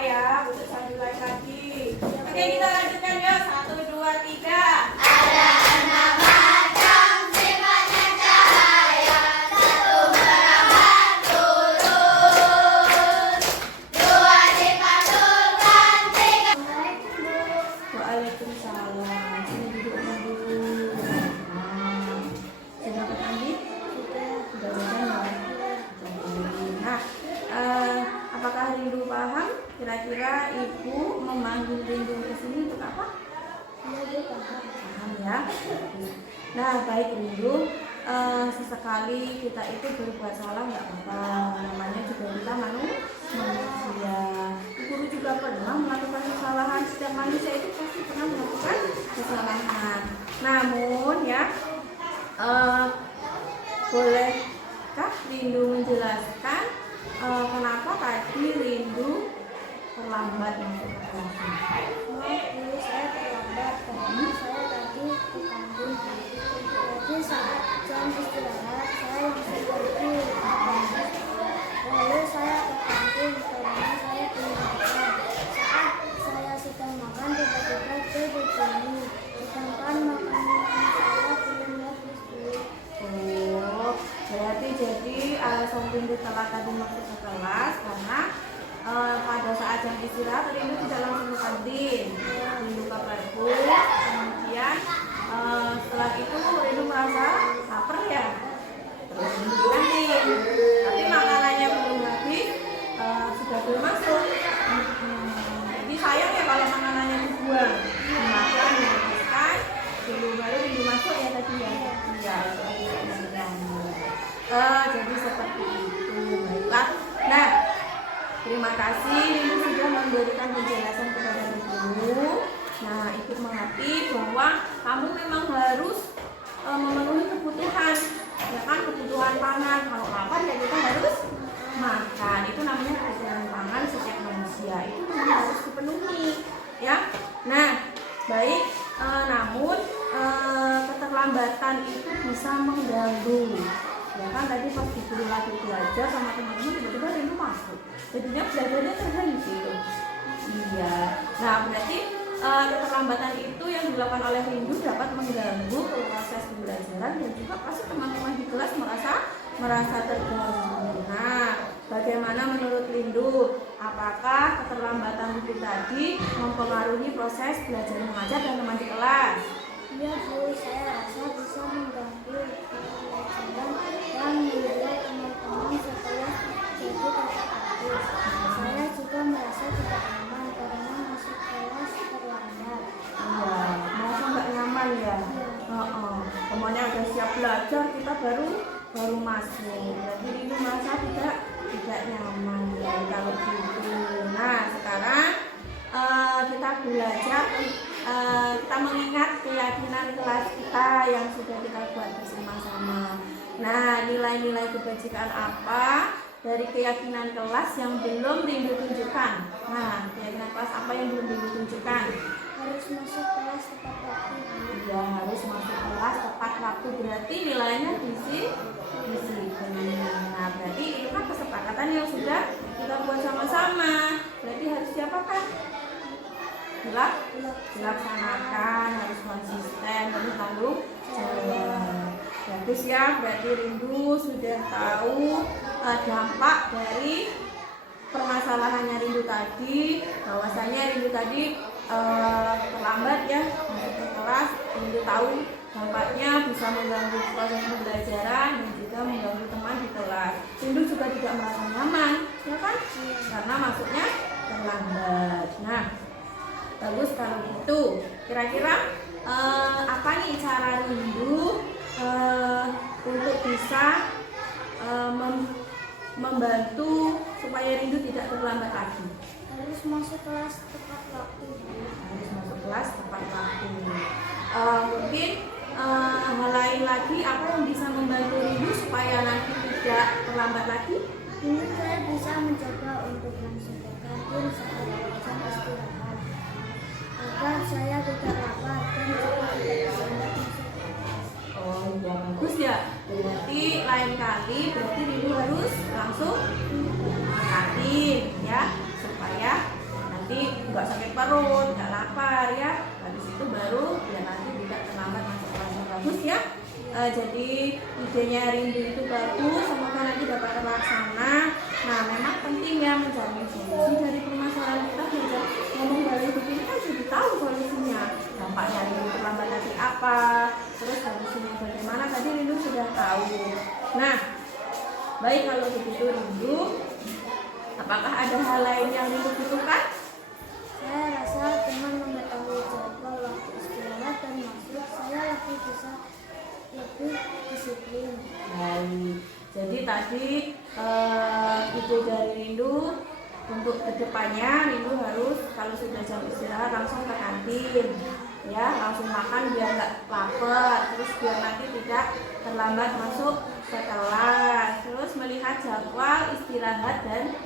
ya untuk sambil lagi. Oke, kita lanjutkan yuk. 1, 2, 3. Ada 6 macam sifatnya cahaya. 1 merawat tulus. 2 dipantulkan. 3 Waalaikumsalam. Sini duduk dulu. Sudah bertanding? Sudah bertanding. Nah, apakah Rindu paham? Kira-kira ibu memanggil Rindu ke sini untuk apa? Paham ya. Nah, baik Rindu. Sesekali kita itu berbuat salah nggak apa-apa. Namanya juga kita manusia. Guru juga pernah melakukan kesalahan. Setiap manusia itu pasti pernah melakukan kesalahan. Namun ya, bolehkah Rindu menjelaskan kenapa tadi Rindu terlambat masuk ke kelas? Dulu saya terlambat karena saya tadi ke kampung. Jadi saat jam istirahat saya langsung pergi. Lalu saya ke kampung karena saya belum makan. Saat saya sedang makan tiba-tiba dia begini. Sedangkan makanan saya belum habis dulu. Oh, berarti jadi alasan Rindu telat tadi masuk ke kelas karena pada saat jam istirahat Rindu tidak langsung ke kantin. Rindu ke perpus, kemudian setelah itu Rindu merasa lapar ya, terus Rindu ke kantin. Tapi makanannya belum habis, sudah belum masuk. Jadi sayang ya kalau makanannya dibuang, dimakan, dihabiskan, dulu baru Rindu masuk ya tadi ya. Iya, jadi seperti itu. Baiklah. Nah, terima kasih Rindu sudah memberikan penjelasan kepada Ibu. Nah, ikut mengerti bahwa kamu memang harus memenuhi kebutuhan, ya kan, kebutuhan pangan. Kalau lapar ya kita harus makan. Itu namanya kebutuhan pangan setiap manusia. Itu memang harus dipenuhi, ya. Nah, baik. Namun keterlambatan itu bisa mengganggu. Ya kan tadi pas disuruh lagi belajar sama teman-teman tiba-tiba Rindu masuk. Jadinya belajarnya terhenti tuh. Iya. Nah, berarti keterlambatan itu yang dilakukan oleh Rindu dapat mengganggu proses pembelajaran dan juga pasti teman-teman di kelas merasa terganggu. Nah, bagaimana menurut Rindu? Apakah keterlambatan itu tadi mempengaruhi proses belajar mengajar dan teman di kelas? Iya Bu, saya rasa bisa mengganggu pelajaran dan membuat teman-teman setelah jadi kakak adik. Saya juga merasa tidak nyaman karena masuk kelas terlambat. Iya, merasa nggak nyaman ya. Temannya udah siap belajar, kita baru masuk. Jadi Rindu merasa tidak nyaman ya kalau gitu. Nah, sekarang kita belajar, kita mengingat keyakinan kelas kita yang sudah kita buat bersama-sama. Nah, nilai-nilai kebajikan apa dari keyakinan kelas yang belum Rindu tunjukkan? Nah, keyakinan kelas apa yang belum Rindu tunjukkan? Harus masuk kelas tepat waktu. Ya, harus masuk kelas tepat waktu, berarti nilainya disiplin. Nah, berarti itu kan kesepakatan yang sudah kita buat sama-sama. Berarti harus diapakan? Dilaksanakan, harus konsisten, harus tanggung jawab. Bagus ya, berarti Rindu sudah tahu dampak dari permasalahannya Rindu tadi. Bahwasanya Rindu tadi terlambat ya masuk ke kelas. Rindu tahu dampaknya bisa mengganggu proses pembelajaran dan juga mengganggu teman di kelas. Rindu juga tidak merasa nyaman, ya kan? Karena masuknya terlambat. Nah, bagus kalau gitu. Kira-kira apa nih cara Rindu untuk bisa membantu supaya Rindu tidak terlambat lagi? Harus masuk kelas tepat waktu. Harus masuk kelas tepat waktu. Mungkin hal lain lagi apa yang bisa membantu Rindu supaya nanti tidak terlambat lagi? Ini saya bisa mencoba untuk langsung ke kantin saat jam istirahat agar saya tidak lapar dan juga tidak terlambat masuk kelas. Oh ya, bagus ya. Berarti lain kali Rindu harus langsung ke kantin ya supaya nanti nggak sakit perut, nggak lapar ya. Habis itu baru biar nanti tidak terlambat masuk kelas yang bagus ya. Jadi idenya Rindu itu bagus, semoga nanti dapat terlaksana. Nah, memang penting ya mencari solusi dari permasalahan kita. Belajar ngomong balik begini kan jadi tahu solusinya. Dampaknya Rindu terlambat nanti apa, terus solusinya bagaimana, tadi Rindu sudah tahu. Nah, baik kalau begitu Rindu, apakah ada hal lain yang Rindu butuhkan? Saya rasa dengan mengetahui jadwal waktu istirahat dan masuk, saya lebih bisa lebih disiplin. Baik, jadi tadi ide dari Rindu untuk kedepannya Rindu harus kalau sudah jam istirahat langsung ke kantin ya, langsung makan biar nggak lapar, terus biar nanti tidak terlambat masuk ke kelas, terus melihat jadwal istirahat dan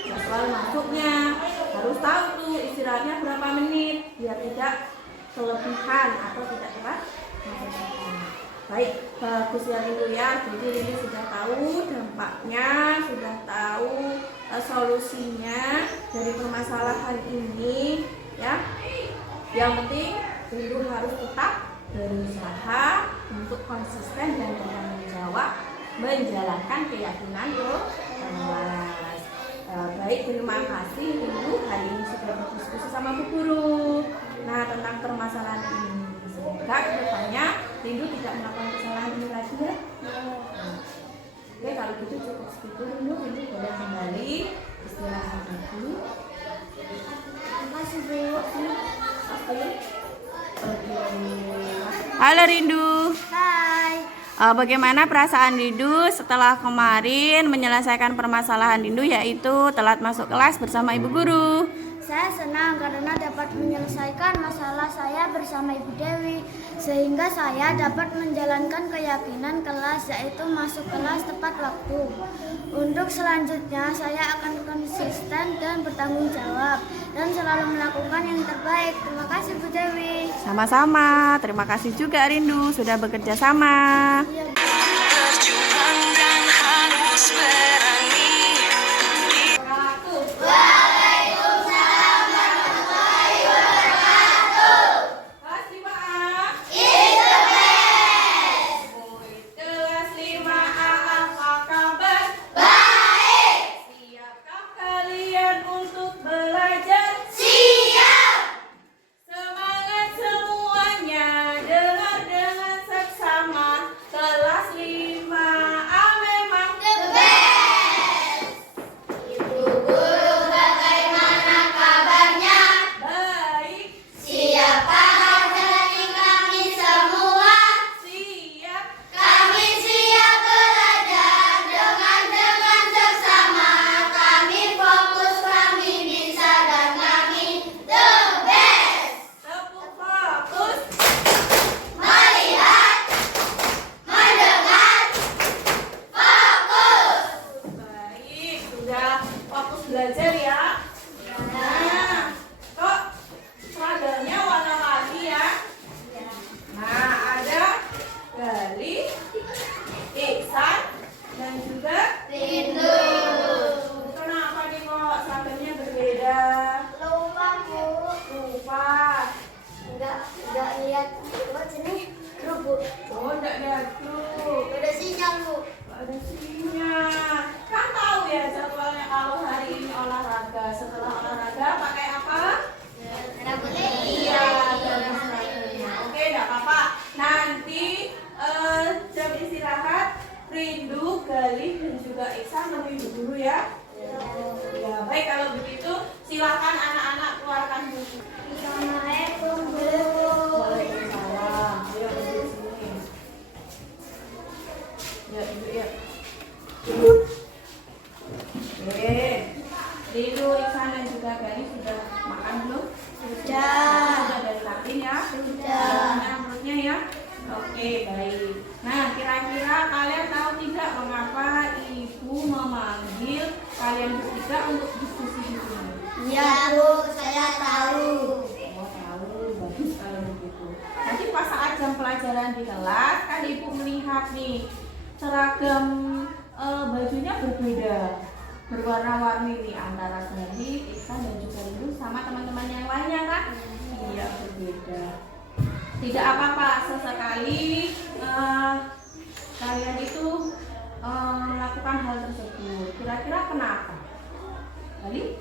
jadwal masuknya, harus tahu tuh istirahatnya berapa menit biar tidak kelebihan atau tidak telat masuk sekolah. Baik, bagus ya Rindu ya. Jadi Rindu sudah tahu dampaknya, sudah tahu solusinya dari permasalahan ini ya. Yang penting Rindu harus tetap berusaha untuk konsisten dan bertanggung jawab menjalankan keyakinan kelas. Baik, terima kasih Rindu hari ini sudah berdiskusi sama Bu Guru. Nah, tentang permasalahan ini. Semoga kedepannya Rindu tidak melakukan kesalahan ini lagi ya. Oke, kalau gitu cukup segitu Rindu boleh kembali istirahat dulu. Terima kasih Bu. Oke. Halo Rindu. Hai. Bagaimana perasaan Rindu setelah kemarin menyelesaikan permasalahan Rindu yaitu telat masuk kelas bersama Ibu Guru? Saya senang karena dapat menyelesaikan masalah saya bersama Ibu Dewi, sehingga saya dapat menjalankan keyakinan kelas, yaitu masuk kelas tepat waktu. Untuk selanjutnya saya akan konsisten dan bertanggung jawab dan selalu melakukan yang terbaik. Terima kasih Bu Dewi. Sama-sama, terima kasih juga Rindu sudah bekerja sama. Iya. Berjuang dan harus berani. Kelas 5A, apa kabar? Baik. Siapkah kalian untuk belajar? Siap. Semangat semuanya, dengar dengan seksama. Kelas 5A memang The best. Ibu guru bagaimana kabarnya? baik. Siapkah dari kami semua? Siap. Kami siap belajar dengan seksama. Kami fokus, kami bisa dan kami the best. Tepuk fokus. Melihat, mendengar, fokus. Baik, sudah fokus belajar ya. Nah, kok seragamnya warna-warni ya? Nah, ada Gali, Iksan, dan juga Rindu. kenapa nih kok seragamnya berbeda? Lupa Bu. Lupa. Enggak lihat. Coba sini. Bu. Oh, enggak lihat tuh. Ada sinyal Bu. Ada sinyal. Kan tahu ya jadwalnya kalau hari ini olahraga. Setelah olahraga pakai apa? Iya, jam seragamnya. Oke, enggak apa-apa. Nanti jam istirahat Rindu, Galih, dan juga Iksan menemui Ibu Guru ya. Ya, baik kalau begitu silakan anak-anak keluarkan buku. Assalamualaikum Bu. Waalaikumsalam. Ayo duduk sini. Ya, duduk ya. Oke. Rindu, Iksan, dan juga Galih sudah makan belum? Sudah. Sudah dari kantin ya? Sudah. Nah, perutnya ya? Oke, baik. Nah, kira-kira kalian tahu tidak mengapa Ibu memanggil kalian bertiga untuk diskusi di sini? Iya Bu, saya tahu. Oh, tahu. Bagus kalau begitu. Nanti pas saat jam pelajaran di kelas, kan Ibu melihat nih seragam bajunya berbeda, berwarna-warni nih antara Gali, Iksan, dan juga Rindu sama Tidak apa-apa sesekali kalian itu melakukan hal tersebut. Kira-kira kenapa? Kali?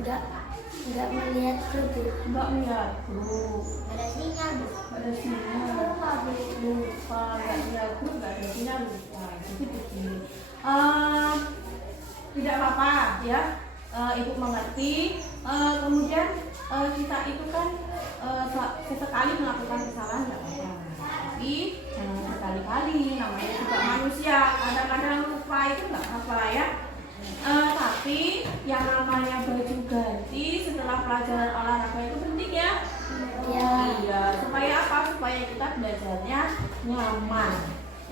Enggak melihat grup. Enggak melihat grup. Ada sinyal, Bu. Ada sinyal. Lupa, enggak melihat grup, enggak ada sinyal, lupa. Jadi begini. Tidak apa-apa ya. Ibu mengerti. Kemudian kita itu kan sesekali melakukan kesalahan enggak apa-apa. Tapi jangan sekali-kali, namanya juga manusia. Kadang-kadang lupa itu enggak apa-apa ya. Tapi yang namanya baju ganti setelah pelajaran olahraga itu penting ya. Iya. Supaya apa? Supaya kita belajarnya nyaman.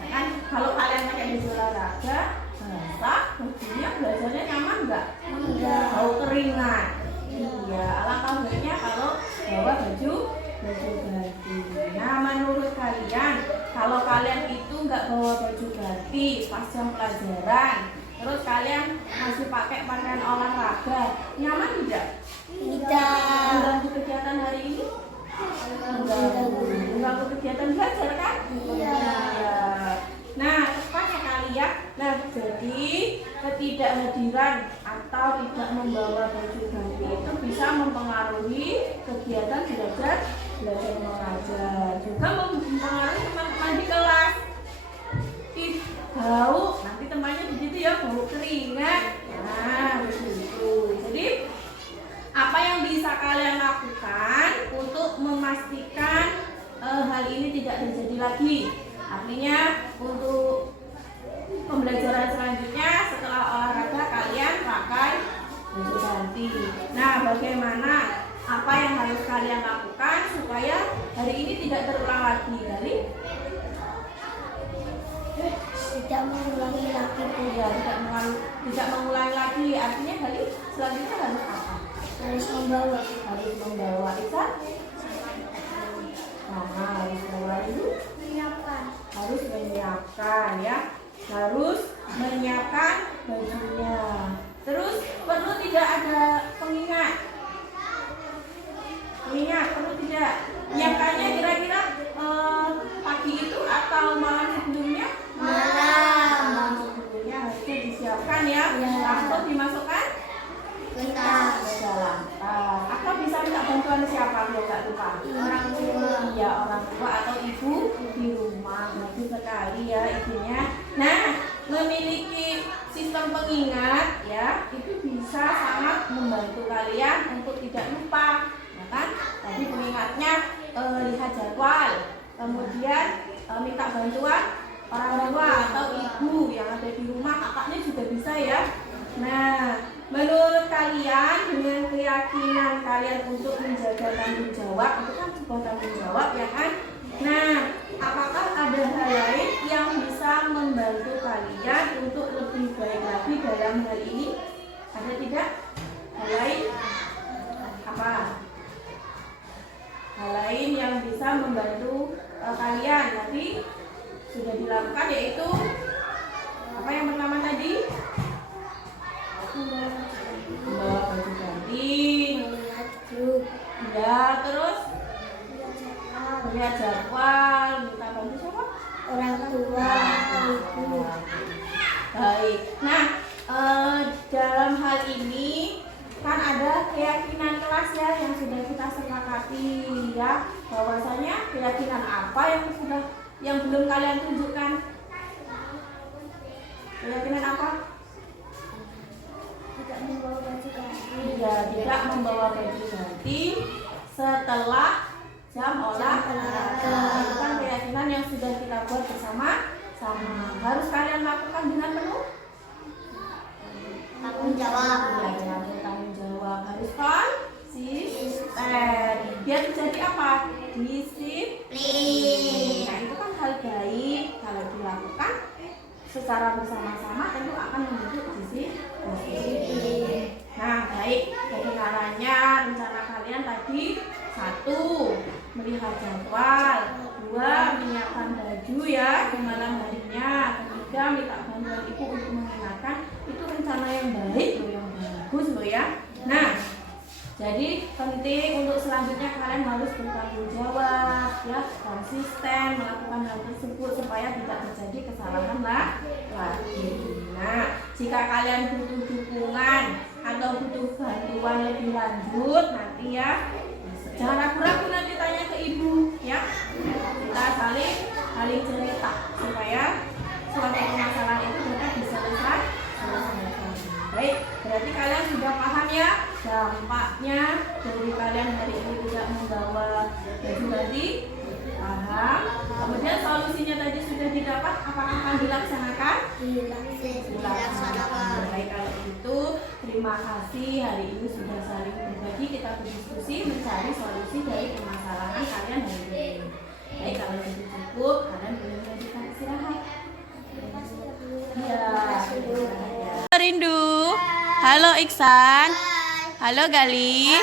Ya kan? Kalau kalian pakai baju olahraga basah, bajunya belajarnya nyaman nggak? Enggak. Bau keringat. Iya. Alangkah baiknya kalau bawa baju ganti. Nah, menurut kalian, kalau kalian itu nggak bawa baju ganti pas jam pelajaran, terus kalian masih pakai pakaian olahraga, nyaman tidak? Tidak. Mengganggu kegiatan hari ini? Mengganggu kegiatan belajar kan? Iya. Nah, tepat sekali ya. Nah, jadi ketidakhadiran atau tidak membawa baju ganti itu bisa mempengaruhi kegiatan belajar mengajar. Juga mempengaruhi teman-teman di kelas. Bau, nanti temannya begitu ya, bau keringat. Nah, begitu. Jadi apa yang bisa kalian lakukan untuk memastikan hal ini tidak terjadi lagi? Artinya untuk pembelajaran selanjutnya setelah olahraga kalian pakai baju ganti. Nah, bagaimana? Apa yang harus kalian lakukan supaya hari ini tidak terulang lagi? Dari Tidak mengulangi lagi. ya, tidak mengulangi lagi. Artinya kali selanjutnya harus apa? Harus membawa. Isa? Nah, harus membawa itu harus menyiapkan ya. Harus menyiapkan bajunya. Terus perlu tidak ada pengingat. Perlu tidak? Nyiapkannya kira-kira pagi itu atau malam sebelumnya? Malam sebelumnya harusnya disiapkan ya. Langsung dimasukkan ke dalam tas. Atau bisa minta bantuan siapa kalau nggak lupa? Orang tua. Iya, orang tua atau ibu di rumah. Bagus sekali ya ibunya. Nah, memiliki sistem pengingat ya itu bisa sangat membantu kalian untuk tidak lupa. Kan? Tadi pengingatnya lihat jadwal, kemudian minta bantuan orang tua atau ibu yang ada di rumah, kakaknya juga bisa ya. Nah, menurut kalian dengan keyakinan kalian untuk menjaga tanggung jawab, itu kan sebuah tanggung jawab ya kan? Nah, apakah ada hal lain yang bisa membantu kalian untuk lebih baik lagi dalam hal ini? Ada tidak? Hal lain? Apa? Hal lain yang bisa membantu kalian tadi sudah dilakukan yaitu apa yang pertama tadi? Membawa baju ganti, Melihat grup. ya terus melihat jadwal, minta bantu siapa? Orang tua. Ibu. Baik. Nah, dalam hal ini kan ada keyakinan kelas ya yang sudah kita sepakati ya, bahwasanya keyakinan apa yang belum kalian tunjukkan? Keyakinan apa? Tidak membawa baju ganti. Iya, tidak membawa baju ganti setelah jam olahraga. Itu kan keyakinan yang sudah kita buat bersama-sama. Harus kalian lakukan dengan penuh Tanggung jawab. ya, dengan tanggung jawab. Harus konsisten. Biar terjadi apa? Disiplin. Nah, itu kan hal baik kalau dilakukan secara bersama-sama tentu akan membentuk disiplin. Nah, baik. Bagaimana rencana kalian tadi? 1. Melihat jadwal. 2. Menyiapkan baju ya di malam harinya. 3. Minta bantuan ibu untuk mengingatkan. Itu rencana yang baik loh, yang bagus loh ya. Nah, Jadi penting untuk selanjutnya kalian harus bertanggung jawab, ya, konsisten melakukan hal tersebut supaya tidak terjadi kesalahan lagi. Nah, jika kalian butuh dukungan atau butuh bantuan lebih lanjut nanti ya, jangan ragu-ragu nanti tanya ke ibu, ya. Kita saling cerita supaya suatu masalah itu dapat diselesaikan. Baik, berarti kalian sudah paham ya dampaknya dari kalian hari ini tidak membawa baju ganti. Paham? Kemudian solusinya tadi sudah didapat, apakah akan dilaksanakan? Dilaksanakan. Baik, kalau itu terima kasih hari ini sudah saling berbagi, kita berdiskusi mencari solusi dari permasalahan kalian hari ini. Baik, kalau itu cukup, kalian boleh melanjutkan istirahat. Ya. Rindu. Halo Iksan. Halo Gali.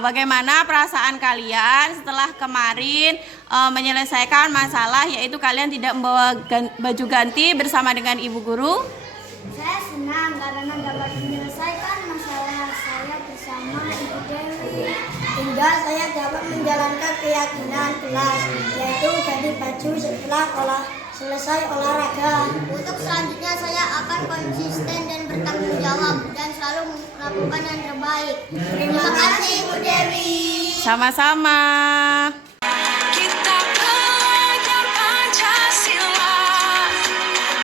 Bagaimana perasaan kalian setelah kemarin menyelesaikan masalah yaitu kalian tidak membawa baju ganti bersama dengan ibu guru? Saya senang karena dapat menyelesaikan masalah saya bersama Ibu Dewi. Hingga saya dapat menjalankan keyakinan kelas, yaitu ganti baju setelah selesai olahraga. Untuk selanjutnya saya akan konsisten dan bertanggung jawab dan selalu melakukan yang terbaik. Terima kasih Ibu Dewi. Sama-sama.